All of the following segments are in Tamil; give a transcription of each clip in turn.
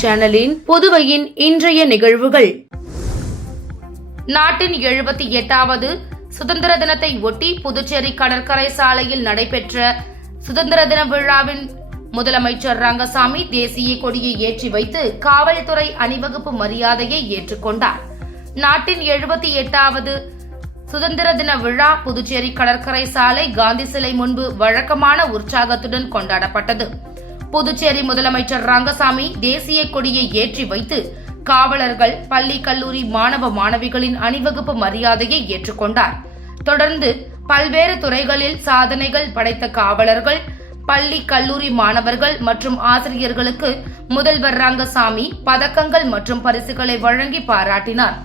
சேனலின் புதுவையின் இன்றைய நிகழ்வுகள். நாட்டின் 78வது சுதந்திர தினத்தை ஒட்டி புதுச்சேரி கடற்கரை சாலையில் நடைபெற்ற சுதந்திர தின விழாவின் முதலமைச்சர் ரங்கசாமி தேசிய கொடியை ஏற்றி வைத்து காவல்துறை அணிவகுப்பு மரியாதையை ஏற்றுக்கொண்டார். நாட்டின் 78வது சுதந்திர தின விழா புதுச்சேரி கடற்கரை சாலை காந்தி சிலை முன்பு வழக்கமான உற்சாகத்துடன் கொண்டாடப்பட்டது. புதுச்சேரி முதலமைச்சர் ரங்கசாமி தேசிய கொடியை ஏற்றி வைத்து காவலர்கள், பள்ளி கல்லூரி மாணவ மாணவிகளின் அணிவகுப்பு மரியாதையை ஏற்றுக்கொண்டார். தொடர்ந்து பல்வேறு துறைகளில் சாதனைகள் படைத்த காவலர்கள், பள்ளி கல்லூரி மாணவர்கள் மற்றும் ஆசிரியர்களுக்கு முதல்வர் ரங்கசாமி பதக்கங்கள் மற்றும் பரிசுகளை வழங்கி பாராட்டினார்.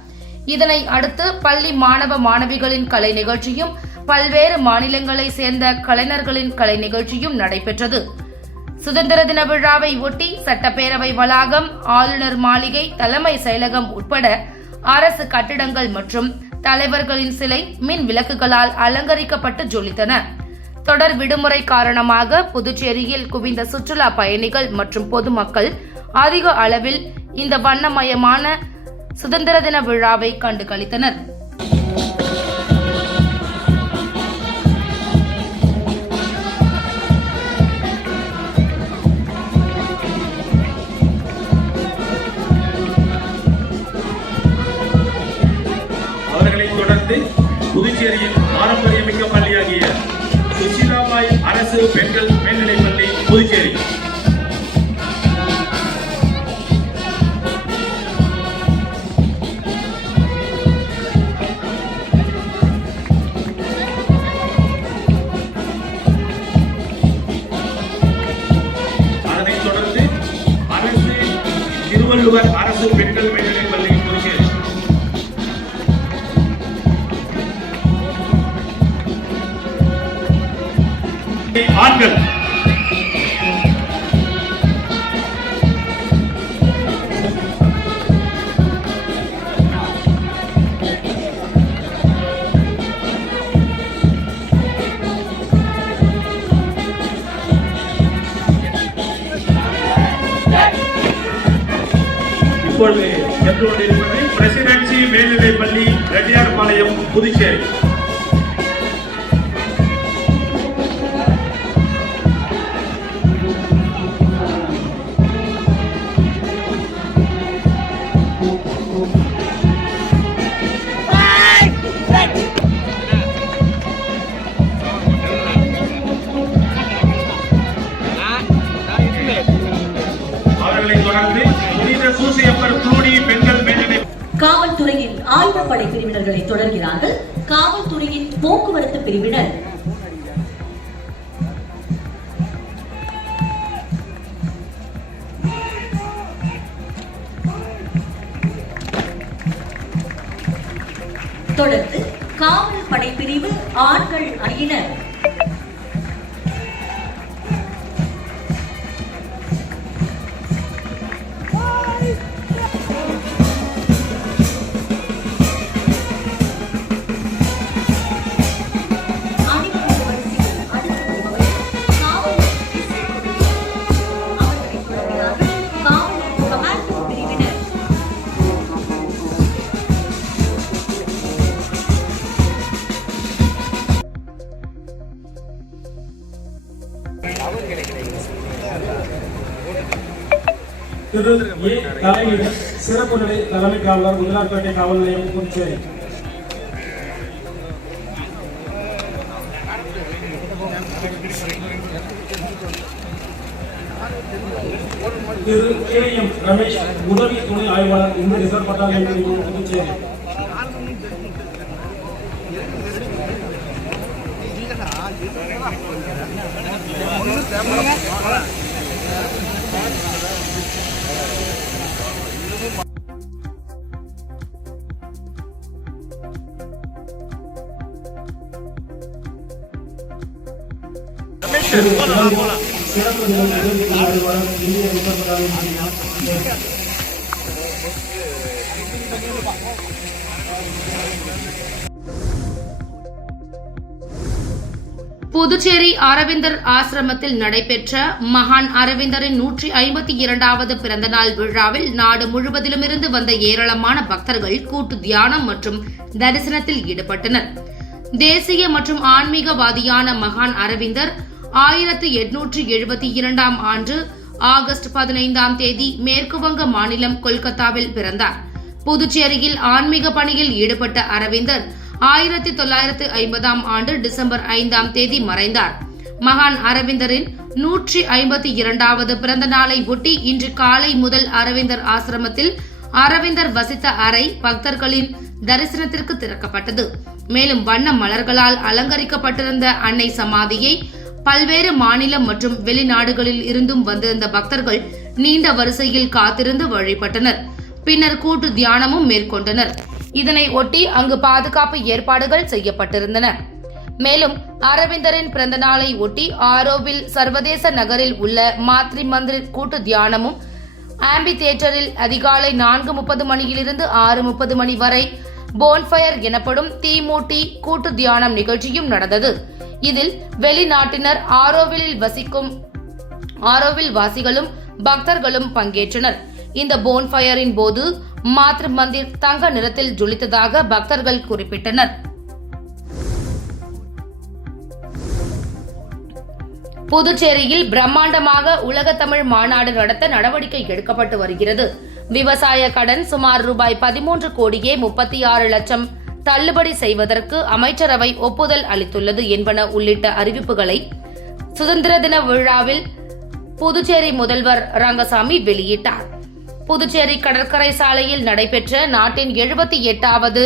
இதனை அடுத்து பள்ளி மாணவ மாணவிகளின் கலை நிகழ்ச்சியும் பல்வேறு மாநிலங்களை சேர்ந்த கலைஞர்களின் கலை நிகழ்ச்சியும் நடைபெற்றது. சுதந்திர தின விழாவை ஒட்டி சட்டப்பேரவை வளாகம், ஆளுநர் மாளிகை, தலைமை செயலகம் உட்பட அரசு கட்டிடங்கள் மற்றும் தலைவர்களின் சிலை மின் விளக்குகளால் அலங்கரிக்கப்பட்டு ஜொலித்தன. தொடர் விடுமுறை காரணமாக புதுச்சேரியில் குவிந்த சுற்றுலா பயணிகள் மற்றும் பொதுமக்கள் அதிக அளவில் இந்த வண்ணமயமான சுதந்திர தின விழாவை கண்டு களித்தனர். புதுச்சேரியின் பாரம்பரியமிக்க பள்ளியாகிய சுஷீலாபாய் அரசு பெண்கள் மேல்நிலைப் பள்ளி புதுச்சேரி அதனைத் தொடர்ந்து அரசு திருவள்ளுவர் அரசு பெண்கள் மேல்நிலைப் பள்ளி புதுச்சேரி ஆண்கள் இப்பொழுது சென்று கொண்டிருப்பது பிரசிடென்சி மேல்நிலைப் பள்ளி ரெட்டியார்பாளையம் புதுச்சேரி. காவல்துறையின் ஆயுதப்படை பிரிவினர்களை தொடர்கிறார்கள். காவல்துறையின் போக்குவரத்து பிரிவினர் தொடர்ந்து காவல் படைப்பிரிவு ஆண்கள் அணியினர் திரு ஏ தலைமையில் சிறப்பு நிலை தலைமை காவலர் முதலார்பேட்டை காவல் நிலையம் புதுச்சேரி. திரு கே.எம். ரமேஷ் உதவி துணை ஆய்வாளர் இந்து ரிசர்வ் பட்டாலியன் பிரிவு புதுச்சேரி. சிறப்பு நிலை உதவி துணை ஆய்வாளர் இந்திய ரிசர்வ் பட்டாலியன் பிரிவு. புதுச்சேரி அரவிந்தர் ஆசிரமத்தில் நடைபெற்ற மகான் அரவிந்தரின் 152வது பிறந்தநாள் விழாவில் நாடு முழுவதிலுமிருந்து வந்த ஏராளமான பக்தர்கள் கூட்டு தியானம் மற்றும் தரிசனத்தில் ஈடுபட்டனர். தேசிய மற்றும் ஆன்மீகவாதியான மகான் அரவிந்தர் 1872ஆம் ஆண்டு ஆகஸ்ட் 15ஆம் தேதி மேற்குவங்க மாநிலம் கொல்கத்தாவில் பிறந்தார். புதுச்சேரியில் ஆன்மீக பணியில் ஈடுபட்ட அரவிந்தர் 1950ஆம் ஆண்டு டிசம்பர் 5ஆம் தேதி மறைந்தார். மகான் அரவிந்தரின் 152வது பிறந்த நாளை ஒட்டி இன்று காலை முதல் அரவிந்தர் ஆசிரமத்தில் அரவிந்தர் வசித்த அறை பக்தர்களின் தரிசனத்திற்கு திறக்கப்பட்டது. மேலும் வண்ண மலர்களால் அலங்கரிக்கப்பட்டிருந்த அன்னை சமாதியை பல்வேறு மாநிலம் மற்றும் வெளிநாடுகளில் இருந்தும் வந்திருந்த பக்தர்கள் நீண்ட வரிசையில் காத்திருந்து வழிபட்டனர். பின்னர் கூட்டு தியானமும் மேற்கொண்டனர். இதனை ஒட்டி அங்கு பாதுகாப்பு ஏற்பாடுகள் செய்யப்பட்டிருந்தன. மேலும் அரவிந்தரின் பிறந்த நாளை ஒட்டி ஆரோவில் சர்வதேச நகரில் உள்ள மாத்ரி மந்திர் கூட்டு தியானமும், ஆம்பி தியேட்டரில் அதிகாலை 4:30 மணியிலிருந்து 6:30 மணி வரை போன்ஃபயர் எனப்படும் தீமூட்டி கூட்டு தியானம் நிகழ்ச்சியும் நடந்தது. இதில் வெளிநாட்டினர் ஆரோவில் வாசிகளும் பக்தர்களும் பங்கேற்றனர். இந்த போன்ஃபயரின் போது மாத்ரு மந்திர் தங்க நிறத்தில் ஜொலித்ததாக பக்தர்கள் குறிப்பிட்டனர். புதுச்சேரியில் பிரம்மாண்டமாக உலக தமிழ் மாநாடு நடத்த நடவடிக்கை எடுக்கப்பட்டு வருகிறது. விவசாய கடன் சுமார் ₹13 கோடியே 36 லட்சம் தள்ளுபடி செய்வதற்கு அமைச்சரவை ஒப்புதல் அளித்துள்ளது என்பன உள்ளிட்ட அறிவிப்புகளை சுதந்திர தின விழாவில் புதுச்சேரி முதல்வர் ரங்கசாமி வெளியிட்டார். புதுச்சேரி கடற்கரை சாலையில் நடைபெற்ற நாட்டின் 78வது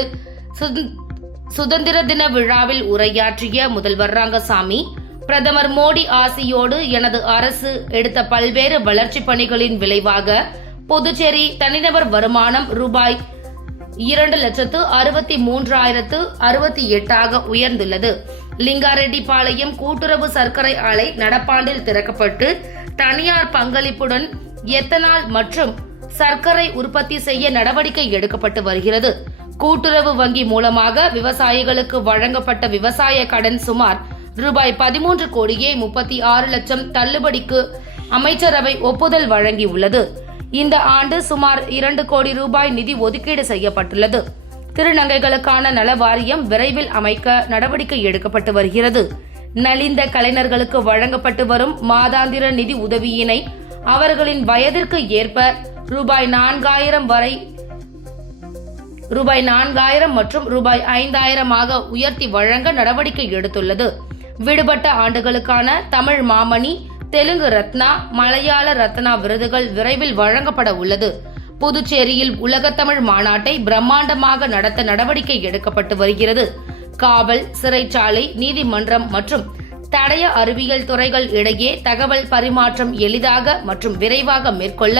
சுதந்திர தின விழாவில் உரையாற்றிய முதல்வர் ரங்கசாமி, பிரதமர் மோடி ஆசியோடு எனது அரசு எடுத்த பல்வேறு வளர்ச்சிப் பணிகளின் விளைவாக புதுச்சேரி தனிநபர் வருமானம் ₹2,63,068 உயர்ந்துள்ளது. லிங்காரெட்டிப்பாளையம் கூட்டுறவு சர்க்கரை ஆலை நடப்பாண்டில் திறக்கப்பட்டு தனியார் பங்களிப்புடன் எத்தனால் மற்றும் சர்க்கரை உற்பத்தி செய்ய நடவடிக்கை எடுக்கப்பட்டு வருகிறது. கூட்டுறவு வங்கி மூலமாக விவசாயிகளுக்கு வழங்கப்பட்ட விவசாய கடன் சுமார் ₹13 கோடியே 36 லட்சம் தள்ளுபடிக்கு அமைச்சரவை ஒப்புதல் வழங்கியுள்ளது. இந்த ஆண்டு சுமார் ₹2 கோடி நிதி ஒதுக்கீடு செய்யப்பட்டுள்ளது. திருநங்கைகளுக்கான நல வாரியம் விரைவில் அமைக்க நடவடிக்கை எடுக்கப்பட்டு வருகிறது. நலிந்த கலைஞர்களுக்கு வழங்கப்பட்டு வரும் மாதாந்திர நிதி உதவியினை அவர்களின் வயதிற்கு ஏற்ப ₹4,000 வரை ₹4,000 மற்றும் ₹5,000 உயர்த்தி வழங்க நடவடிக்கை எடுத்துள்ளது. விடுபட்ட ஆண்டுகளுக்கான தமிழ் மாமணி, தெலுங்கு ரத்னா, மலையாள ரத்னா விருதுகள் விரைவில் வழங்கப்பட உள்ளது. புதுச்சேரியில் உலகத்தமிழ் மாநாட்டை பிரம்மாண்டமாக நடத்த நடவடிக்கை எடுக்கப்பட்டு வருகிறது. காவல், சிறைச்சாலை, நீதிமன்றம் மற்றும் தடய அறிவியல் துறைகள் இடையே தகவல் பரிமாற்றம் எளிதாக மற்றும் விரைவாக மேற்கொள்ள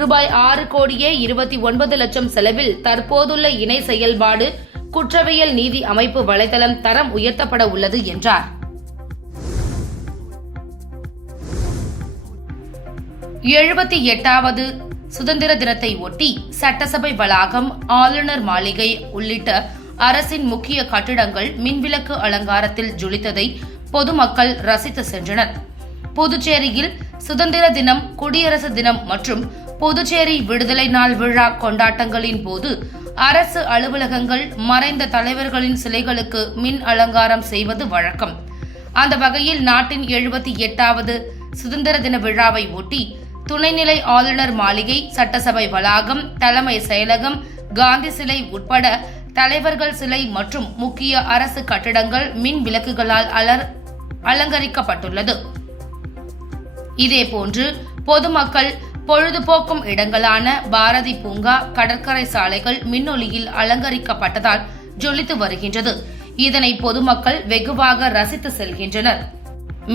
₹6 கோடியே 29 லட்சம் செலவில் தற்போதுள்ள இணை செயல்பாடு குற்றவியல் நீதி அமைப்பு வலைதளம் தரம் உயர்த்தப்பட உள்ளது என்றார். வது சுதந்திர தினத்தை ஒட்டி சட்டசபை வளாகம், ஆளுநர் மாளிகை உள்ளிட்ட அரசின் முக்கிய கட்டிடங்கள் மின்விளக்கு அலங்காரத்தில் ஜொலித்ததை பொதுமக்கள் ரசித்து சென்றனர். புதுச்சேரியில் சுதந்திர தினம், குடியரசு தினம் மற்றும் புதுச்சேரி விடுதலை நாள் விழா கொண்டாட்டங்களின் போது அரசு அலுவலகங்கள் மறைந்த தலைவர்களின் சிலைகளுக்கு மின் அலங்காரம் செய்வது வழக்கம். அந்த வகையில் நாட்டின் 78வது சுதந்திர தின விழாவை ஒட்டி துணைநிலை ஆளுநர் மாளிகை, சட்டசபை வளாகம், தலைமை செயலகம், காந்தி சிலை உட்பட தலைவர்கள் சிலை மற்றும் முக்கிய அரசு கட்டிடங்கள் மின் விளக்குகளால் அலங்கரிக்கப்பட்டுள்ளது. இதேபோன்று பொதுமக்கள் பொழுதுபோக்கும் இடங்களான பாரதி பூங்கா, கடற்கரை சாலைகள் மின்னொலியில் அலங்கரிக்கப்பட்டதால் ஜொலித்து வருகின்றது. இதனை பொதுமக்கள் வெகுவாக ரசித்து செல்கின்றனர்.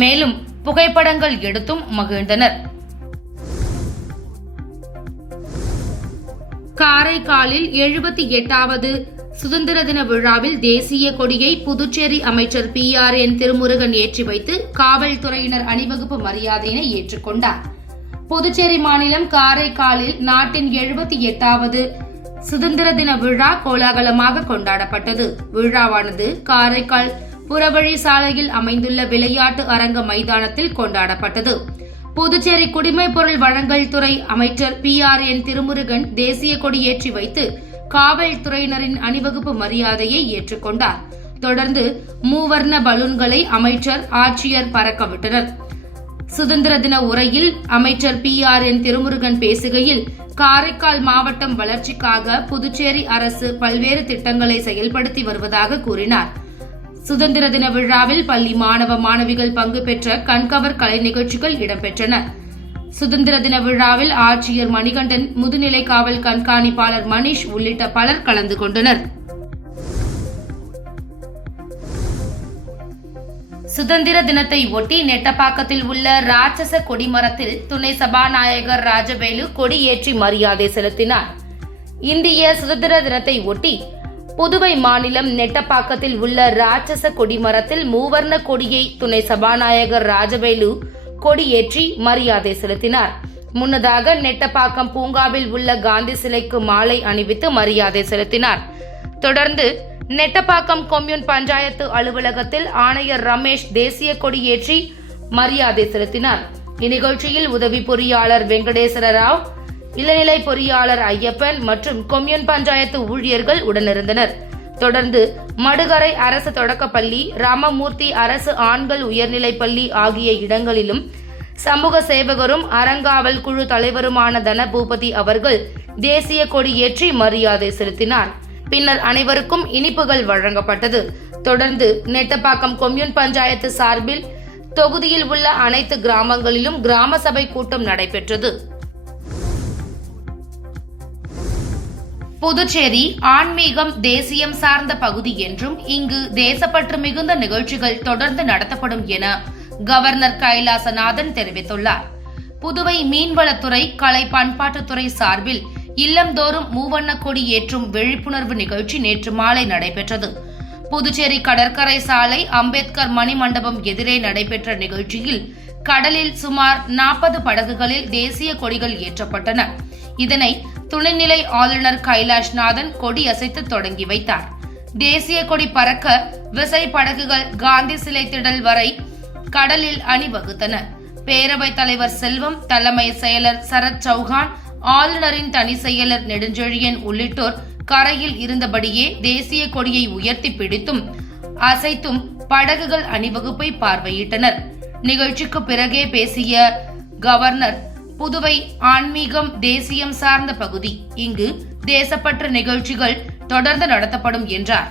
மேலும் புகைப்படங்கள் எடுத்தும் மகிழ்ந்தனர். காரைக்காலில் 78வது சுதந்திர தின விழாவில் தேசிய கொடியை புதுச்சேரி அமைச்சர் PRN திருமுருகன் ஏற்றி வைத்து காவல்துறையினர் அணிவகுப்பு மரியாதையினை ஏற்றுக்கொண்டார். புதுச்சேரி மாநிலம் காரைக்காலில் நாட்டின் 78வது சுதந்திர தின விழா கோலாகலமாக கொண்டாடப்பட்டது. விழாவானது காரைக்கால் புறவழி சாலையில் அமைந்துள்ள விளையாட்டு அரங்க மைதானத்தில் கொண்டாடப்பட்டது. புதுச்சேரி குடிமைப் பொருள் வழங்கல் துறை அமைச்சர் PRN திருமுருகன் தேசிய கொடி ஏற்றி வைத்து காவல்துறையினரின் அணிவகுப்பு மரியாதையை ஏற்றுக்கொண்டார். தொடர்ந்து மூவர்ண பலூன்களை அமைச்சர், ஆட்சியர் பறக்கவிட்டனர். சுதந்திர தின உரையில் அமைச்சர் PRN திருமுருகன் பேசுகையில், காரைக்கால் மாவட்டம் வளர்ச்சிக்காக புதுச்சேரி அரசு பல்வேறு திட்டங்களை செயல்படுத்தி வருவதாக கூறினார். சுதந்திர தின விழாவில் பள்ளி மாணவ மாணவிகள் பங்கு பெற்ற கண்கவர் கலை நிகழ்ச்சிகள் இடம்பெற்றன. சுதந்திர தின விழாவில் ஆட்சியர் மணிகண்டன், முதுநிலை காவல் கண்காணிப்பாளர் மணிஷ் உள்ளிட்ட பலர் கலந்து கொண்டனர். சுதந்திர தினத்தை ஒட்டி நெட்டப்பாக்கத்தில் உள்ள ராட்சச கொடிமரத்தில் துணை சபாநாயகர் ராஜவேலு கொடியேற்றி மரியாதை செலுத்தினார். இந்திய சுதந்திர தினத்தை ஒட்டி புதுவை மாநிலம் நெட்டப்பாக்கத்தில் உள்ள ராட்சச கொடிமரத்தில் மூவர்ண கொடியை துணை சபாநாயகர் ராஜவேலு கொடியேற்றி மரியாதை செலுத்தினார். முன்னதாக நெட்டப்பாக்கம் பூங்காவில் உள்ள காந்தி சிலைக்கு மாலை அணிவித்து மரியாதை செலுத்தினார். தொடர்ந்து நெட்டப்பாக்கம் கொம்யூன் பஞ்சாயத்து அலுவலகத்தில் ஆணையர் ரமேஷ் தேசிய கொடியேற்றி மரியாதை செலுத்தினார். இந்நிகழ்ச்சியில் உதவி பொறியாளர் வெங்கடேஸ்வர ராவ், இளநிலை பொறியாளர் ஐயப்பன் மற்றும் கொம்யூன் பஞ்சாயத்து ஊழியர்கள் உடனிருந்தனர். தொடர்ந்து மடுகரை அரசு தொடக்கப்பள்ளி, ராமமூர்த்தி அரசு ஆண்கள் உயர்நிலைப்பள்ளி ஆகிய இடங்களிலும் சமூக சேவகரும் அறங்காவல் குழு தலைவருமான தனபூபதி அவர்கள் தேசிய கொடியேற்றி மரியாதை செலுத்தினார். பின்னர் அனைவருக்கும் இனிப்புகள் வழங்கப்பட்டது. தொடர்ந்து நெட்டப்பாக்கம் கொம்யூன் பஞ்சாயத்து சார்பில் தொகுதியில் உள்ள அனைத்து கிராமங்களிலும் கிராம சபை கூட்டம் நடைபெற்றது. புதுச்சேரி ஆன்மீகம் தேசியம் சார்ந்த பகுதி என்றும் இங்கு தேசப்பற்று மிகுந்த நிகழ்ச்சிகள் தொடர்ந்து நடத்தப்படும் என கவர்னர் கைலாசநாதன் தெரிவித்துள்ளார். புதுவை மீன்வளத்துறை, கலை பண்பாட்டுத்துறை சார்பில் இல்லந்தோறும் மூவண்ண கொடி ஏற்றும் விழிப்புணர்வு நிகழ்ச்சி நேற்று மாலை நடைபெற்றது. புதுச்சேரி கடற்கரை சாலை அம்பேத்கர் மணிமண்டபம் எதிரே நடைபெற்ற நிகழ்ச்சியில் கடலில் சுமார் 40 படகுகளில் தேசிய கொடிகள் ஏற்றப்பட்டன. இதனை துணைநிலை ஆளுநர் கைலாஷ்நாதன் கொடி அசைத்து தொடங்கி வைத்தார். தேசிய கொடி பறக்க விசை படகுகள் காந்தி சிலை திடல் வரை கடலில் அணிவகுத்தன. பேரவைத் தலைவர் செல்வம், தலைமை செயலர் சரத் சௌஹான், ஆளுநரின் தனி செயலர் நெடுஞ்செழியன் உள்ளிட்டோர் கரையில் இருந்தபடியே தேசிய கொடியை உயர்த்தி பிடித்தும் அசைத்தும் படகுகள் அணிவகுப்பை பார்வையிட்டனர். நிகழ்ச்சிக்கு பிறகே பேசிய கவர்னர், புதுவை ஆன்மீகம் தேசியம் சார்ந்த பகுதி, இங்கு தேசப்பற்று நிகழ்ச்சிகள் தொடர்ந்து நடத்தப்படும் என்றார்.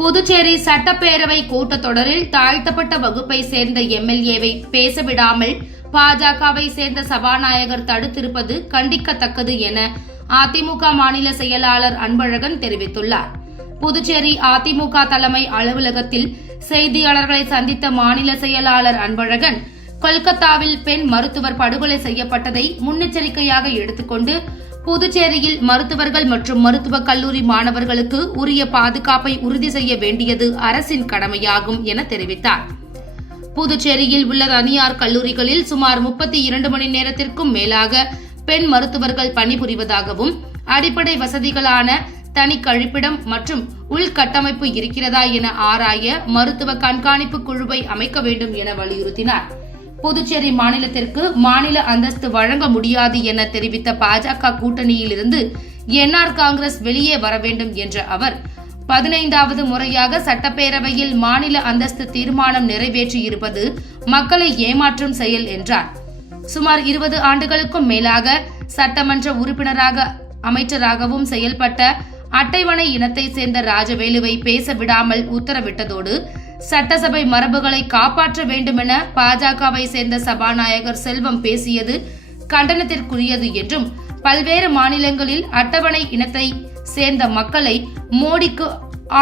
புதுச்சேரி சட்டப்பேரவை கூட்டத்தொடரில் தாழ்த்தப்பட்ட வகுப்பை சேர்ந்த MLA-வை பேசவிடாமல் பாஜகவை சேர்ந்த சபாநாயகர் தடுத்திருப்பது கண்டிக்கத்தக்கது என அதிமுக மாநில செயலாளர் அன்பழகன் தெரிவித்துள்ளார். புதுச்சேரி அதிமுக தலைமை அலுவலகத்தில் செய்தியாளர்களை சந்தித்த மாநில செயலாளர் அன்பழகன், கொல்கத்தாவில் பெண் மருத்துவர் படுகொலை செய்யப்பட்டதை முன்னெச்சரிக்கையாக எடுத்துக்கொண்டு புதுச்சேரியில் மருத்துவர்கள் மற்றும் மருத்துவக் கல்லூரி மாணவர்களுக்கு உரிய பாதுகாப்பை உறுதி செய்ய வேண்டியது அரசின் கடமையாகும் என தெரிவித்தார். புதுச்சேரியில் உள்ள தனியார் கல்லூரிகளில் சுமார் 32 மணி நேரத்திற்கும் மேலாக பெண் மருத்துவர்கள் பணிபுரிவதாகவும், அடிப்படை வசதிகளான தனி கழிப்பிடம் மற்றும் உள்கட்டமைப்பு இருக்கிறதா என ஆராய மருத்துவ கண்காணிப்பு குழுவை அமைக்க வேண்டும் என வலியுறுத்தினார். புதுச்சேரி மாநிலத்திற்கு மாநில அந்தஸ்து வழங்க முடியாது என தெரிவித்த பாஜக கூட்டணியிலிருந்து NR காங்கிரஸ் வெளியே வர வேண்டும் என்ற அவர், 15வது முறையாக சட்டப்பேரவையில் மாநில அந்தஸ்து தீர்மானம் நிறைவேற்றியிருப்பது மக்களை ஏமாற்றும் செயல் என்றார். சுமார் 20 ஆண்டுகளுக்கும் மேலாக சட்டமன்ற உறுப்பினராக, அமைச்சராகவும் செயல்பட்ட அட்டைவணை இனத்தை சேர்ந்த ராஜவேலுவை பேச விடாமல் உத்தரவிட்டதோடு சட்டசபை மரபுகளை காப்பாற்ற வேண்டுமென பாஜகவை சேர்ந்த சபாநாயகர் செல்வம் பேசியது கண்டனத்திற்குரியது என்றும், பல்வேறு மாநிலங்களில் அட்டவணை இனத்தை சேர்ந்த மக்களை மோடிக்கு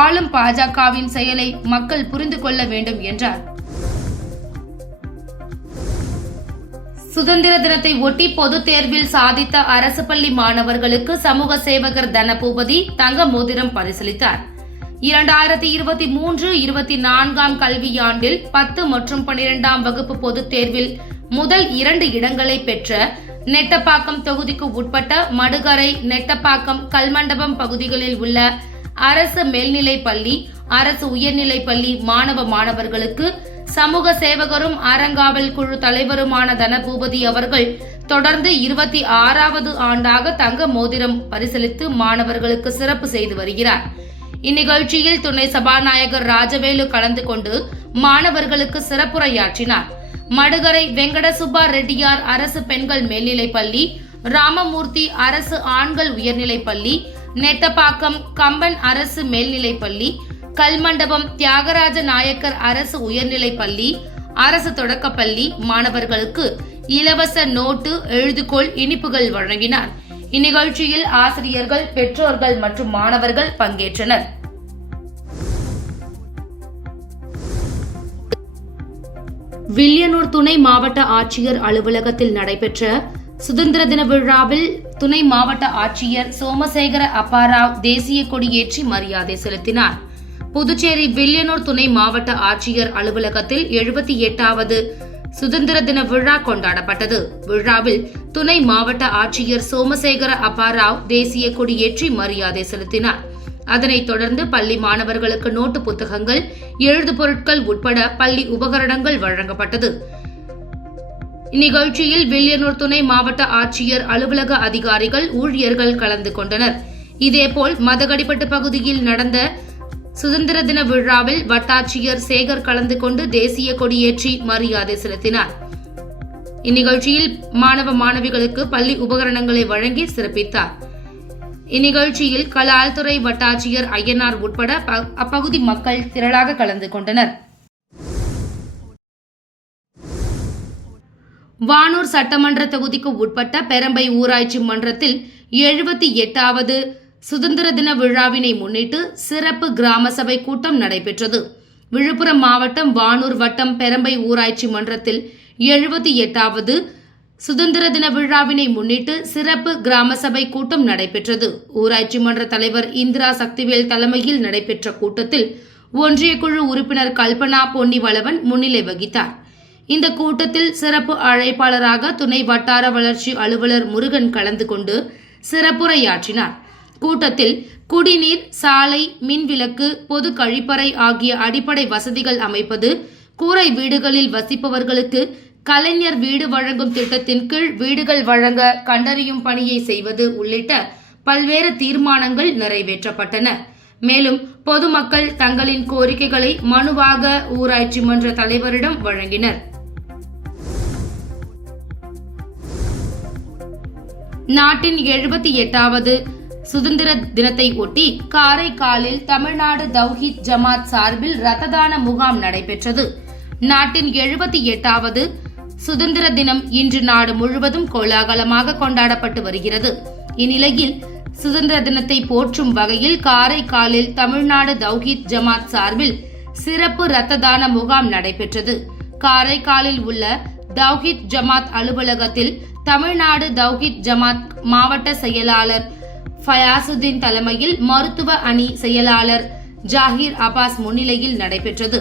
ஆளும் பாஜகவின் செயலை மக்கள் புரிந்து கொள்ள வேண்டும் என்றார். சுதந்திர தினத்தை ஒட்டி பொதுத் தேர்வில் சாதித்த அரசு பள்ளி மாணவர்களுக்கு சமூக சேவகர் தனபூபதி தங்க மோதிரம் பரிசளித்தார். 2023-24 கல்வியாண்டில் 10 மற்றும் 12ஆம் வகுப்பு பொதுத் தேர்வில் முதல் 2 இடங்களை பெற்ற நெட்டப்பாக்கம் தொகுதிக்கு உட்பட்ட மடுகரை, நெட்டப்பாக்கம், கல்மண்டபம் பகுதிகளில் உள்ள அரசு மேல்நிலைப் பள்ளி, அரசு உயர்நிலைப் பள்ளி மாணவ மாணவர்களுக்கு சமூக சேவகரும் அறங்காவல் குழு தலைவருமான தனபூபதி அவர்கள் தொடர்ந்து 26வது ஆண்டாக தங்க மோதிரம் பரிசளித்து மாணவர்களுக்கு சிறப்பு செய்து வருகிறார். இந்நிகழ்ச்சியில் துணை சபாநாயகர் ராஜவேலு கலந்து கொண்டு மாணவர்களுக்கு சிறப்புரையாற்றினார். மடுகரை வெங்கடசுப்பா ரெட்டியார் அரசு பெண்கள் மேல்நிலைப் பள்ளி, ராமமூர்த்தி அரசு ஆண்கள் உயர்நிலைப் பள்ளி, நெட்டப்பாக்கம் கம்பன் அரசு மேல்நிலைப் பள்ளி, கல்மண்டபம் தியாகராஜ நாயக்கர் அரசு உயர்நிலைப் பள்ளி, அரசு தொடக்கப்பள்ளி மாணவர்களுக்கு இலவச நோட்டு, எழுதுகோள், இனிப்புகள் வழங்கினார். இந்நிகழ்ச்சியில் ஆசிரியர்கள், பெற்றோர்கள் மற்றும் மாணவர்கள் பங்கேற்றனர். வில்லியனூர் துணை மாவட்ட ஆட்சியர் அலுவலகத்தில் நடைபெற்ற சுதந்திர தின விழாவில் துணை மாவட்ட ஆட்சியர் சோமசேகர அப்பாராவ் தேசிய கொடியேற்றி மரியாதை செலுத்தினார். புதுச்சேரி வில்லியனூர் துணை மாவட்ட ஆட்சியர் அலுவலகத்தில் 78வது சுதந்திர தின விழா கொண்டாடப்பட்டது. விழாவில் துணை மாவட்ட ஆட்சியர் சோமசேகர அப்பாராவ் தேசிய கொடியேற்றி மரியாதை செலுத்தினார். அதனைத் தொடர்ந்து பள்ளி மாணவர்களுக்கு நோட்டு புத்தகங்கள், எழுது பொருட்கள் உட்பட பள்ளி உபகரணங்கள் வழங்கப்பட்டது. இந்நிகழ்ச்சியில் வில்லியனூர் துணை மாவட்ட ஆட்சியர் அலுவலக அதிகாரிகள், ஊழியர்கள் கலந்து கொண்டனர். இதேபோல் மதகடிப்பட்டு பகுதியில் நடந்த சுதந்திர தின விழாவில் வட்டாட்சியர் சேகர் கலந்து கொண்டு தேசிய கொடியேற்றி மரியாதை செலுத்தினார். இந்நிகழ்ச்சியில் மாணவ மாணவிகளுக்கு பள்ளி உபகரணங்களை வழங்கி சிறப்பித்தார். இந்நிகழ்ச்சியில் கலால்துறை வட்டாட்சியர் ஐயனார் உட்பட அப்பகுதி மக்கள் திரளாக கலந்து கொண்டனர். வானூர் சட்டமன்ற தொகுதிக்கு உட்பட்ட பெரம்பை ஊராட்சி மன்றத்தில் 78வது சுதந்திர தின விழாவினை முன்னிட்டு சிறப்பு கிராம சபை கூட்டம் நடைபெற்றது. விழுப்புரம் மாவட்டம் வானூர் வட்டம் பெரம்பை ஊராட்சி மன்றத்தில் 78வது சுதந்திர தின விழாவினை முன்னிட்டு சிறப்பு கிராம சபை கூட்டம் நடைபெற்றது. ஊராட்சி மன்ற தலைவர் இந்திரா சக்திவேல் தலைமையில் நடைபெற்ற கூட்டத்தில் ஒன்றிய குழு உறுப்பினர் கல்பனா பொன்னிவளவன் முன்னிலை வகித்தார். இந்த கூட்டத்தில் சிறப்பு அழைப்பாளராக துணை வட்டார வளர்ச்சி அலுவலர் முருகன் கலந்து கொண்டு சிறப்புரையாற்றினார். கூட்டத்தில் குடிநீர், சாலை, மின்விளக்கு, பொது கழிப்பறை ஆகிய அடிப்படை வசதிகள் அமைப்பது, கூரை வீடுகளில் வசிப்பவர்களுக்கு கலைஞர் வீடு வழங்கும் திட்டத்தின் கீழ் வீடுகள் வழங்க கண்டறியும் பணியை செய்வது உள்ளிட்ட பல்வேறு தீர்மானங்கள் நிறைவேற்றப்பட்டன. மேலும் பொதுமக்கள் தங்களின் கோரிக்கைகளை மனுவாக ஊராட்சி மன்ற தலைவரிடம் வழங்கினர். நாட்டின் 78வது சுதந்திர தினத்தை ஒட்டி காரைக்காலில் தமிழ்நாடு தௌஹீத் ஜமாத் சார்பில் இரத்த தான முகாம் நடைபெற்றது. நாட்டின் 78வது சுதந்திர தினம் இன்று நாடு முழுவதும் கோலாகலமாக கொண்டாடப்பட்டு வருகிறது. இந்நிலையில் சுதந்திர தினத்தை போற்றும் வகையில் காரைக்காலில் தமிழ்நாடு தௌஹீத் ஜமாத் சார்பில் சிறப்பு இரத்த தான முகாம் நடைபெற்றது. காரைக்காலில் உள்ள தௌஹீத் ஜமாத் அலுவலகத்தில் தமிழ்நாடு தௌஹீத் ஜமாத் மாவட்ட செயலாளர் ஃபயாசுதீன் தலைமையில் மருத்துவ அணி செயலாளர் ஜாகிர் அப்பாஸ் முன்னிலையில் நடைபெற்றது.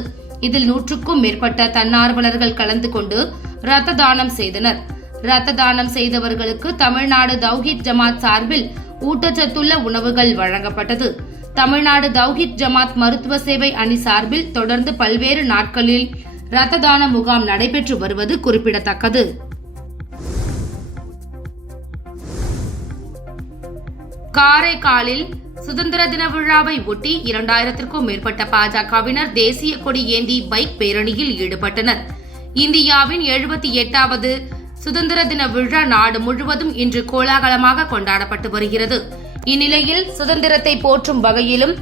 இதில் 100க்கும் மேற்பட்ட தன்னார்வலர்கள் கலந்து கொண்டு இரத்த தானம் செய்தனர். இரத்த தானம் செய்தவர்களுக்கு தமிழ்நாடு தௌஹீத் ஜமாத் சார்பில் ஊட்டச்சத்துள்ள உணவுகள் வழங்கப்பட்டது. தமிழ்நாடு தௌஹீத் ஜமாத் மருத்துவ சேவை அணி சார்பில் தொடர்ந்து பல்வேறு நாட்களில் இரத்த தான முகாம் நடைபெற்று வருவது குறிப்பிடத்தக்கது. காரைக்காலில் சுதந்திர தின விழாவை ஒட்டி 2000க்கும் மேற்பட்ட பாஜகவினர் தேசிய கொடி ஏந்தி பைக் பேரணியில் ஈடுபட்டனர். இந்தியாவின் 78வது சுதந்திர தின விழா நாடு முழுவதும் இன்று கோலாகலமாக கொண்டாடப்பட்டு வருகிறது. இந்நிலையில் சுதந்திரத்தை போற்றும் வகையிலும்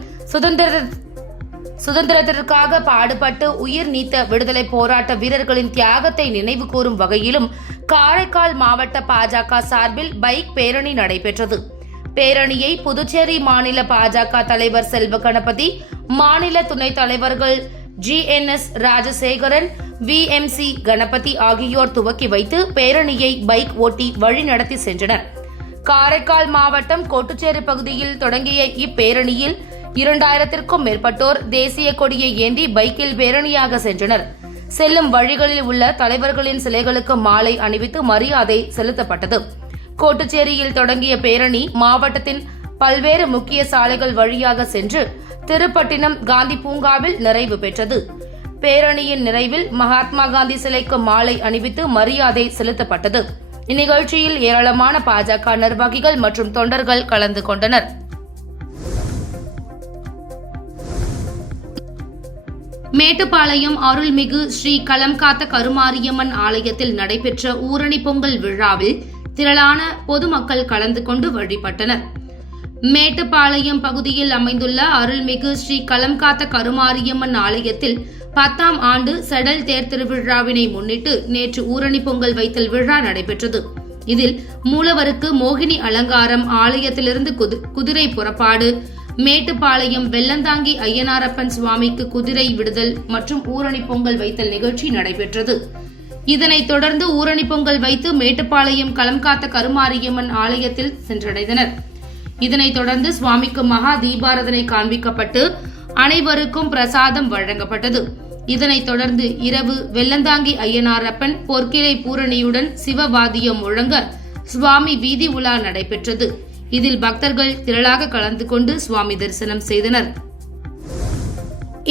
சுதந்திரத்திற்காக பாடுபட்டு உயிர் நீத்த விடுதலை போராட்ட வீரர்களின் தியாகத்தை நினைவு கூறும் வகையிலும் காரைக்கால் மாவட்ட பாஜக சார்பில் பைக் பேரணி நடைபெற்றது. பேரணியை புதுச்சேரி மாநில பாஜக தலைவர் செல்வ கணபதி, மாநில துணைத் தலைவர்கள் GNS ராஜசேகரன், VMC கணபதி ஆகியோர் துவக்கி வைத்து பேரணியை பைக் ஓட்டி வழிநடத்தி சென்றனர். காரைக்கால் மாவட்டம் கோட்டுச்சேரி பகுதியில் தொடங்கிய இப்பேரணியில் 2000க்கும் மேற்பட்டோர் தேசிய கொடியை ஏந்தி பைக்கில் பேரணியாக சென்றனர். செல்லும் வழிகளில் உள்ள தலைவர்களின் சிலைகளுக்கு மாலை அணிவித்து மரியாதை செலுத்தப்பட்டது. கோட்டுச்சேரியில் தொடங்கிய பேரணி மாவட்டத்தின் பல்வேறு முக்கிய சாலைகள் வழியாக சென்று திருப்பட்டினம் காந்தி பூங்காவில் நிறைவு பெற்றது. பேரணியின் நிறைவில் மகாத்மா காந்தி சிலைக்கு மாலை அணிவித்து மரியாதை செலுத்தப்பட்டது. இந்நிகழ்ச்சியில் ஏராளமான பாஜக நிர்வாகிகள் மற்றும் தொண்டர்கள் கலந்து கொண்டனர். மேட்டுப்பாளையம் அருள்மிகு ஸ்ரீ கலம்காத்த கருமாரியம்மன் ஆலயத்தில் நடைபெற்ற ஊரணி பொங்கல் விழாவில் திரளான பொதுமக்கள் கலந்து கொண்டு வழிபட்டனர். மேட்டுப்பாளையம் பகுதியில் அமைந்துள்ள அருள்மிகு ஸ்ரீ கலம்காத்த கருமாரியம்மன் ஆலயத்தில் 10ஆம் ஆண்டு செடல் தேர் திருவிழாவினை முன்னிட்டு நேற்று ஊரணி பொங்கல் வைத்தல் விழா நடைபெற்றது. இதில் மூலவருக்கு மோகினி அலங்காரம், ஆலயத்திலிருந்து குதிரை புறப்பாடு, மேட்டுப்பாளையம் வெள்ளந்தாங்கி ஐயனாரப்பன் சுவாமிக்கு குதிரை விடுதல் மற்றும் ஊரணி பொங்கல் வைத்தல் நிகழ்ச்சி நடைபெற்றது. இதனைத் தொடர்ந்து ஊரணி பொங்கல் வைத்து மேட்டுப்பாளையம் கலம்காத்த கருமாரியம்மன் ஆலயத்தில் சென்றடைந்தனர். இதனைத் தொடர்ந்து சுவாமிக்கு மகா தீபாராதனை காண்பிக்கப்பட்டு அனைவருக்கும் பிரசாதம் வழங்கப்பட்டது. இதனைத் தொடர்ந்து இரவு வெள்ளந்தாங்கி ஐயனாரப்பன் பொற்கிளை பூரணியுடன் சிவவாத்தியம் முழங்க சுவாமி வீதி உலா நடைபெற்றது. இதில் பக்தர்கள் திரளாக கலந்து கொண்டு சுவாமி தரிசனம் செய்தனர்.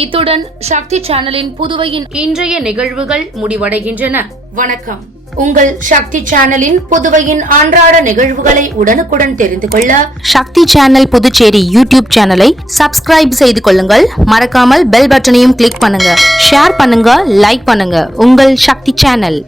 இத்துடன் சக்தி சேனலின் புதுவையின் இன்றைய நிகழ்வுகள் முடிவடைகின்றன. வணக்கம். உங்கள் சக்தி சேனலின் புதுவையின் அன்றாட நிகழ்வுகளை உடனுக்குடன் தெரிந்து கொள்ள சக்தி சேனல் புதுச்சேரி யூடியூப் சேனலை சப்ஸ்கிரைப் செய்து கொள்ளுங்கள். மறக்காமல் பெல் பட்டனையும் கிளிக் பண்ணுங்க, ஷேர் பண்ணுங்க, லைக் பண்ணுங்க. உங்கள் சக்தி சேனல்.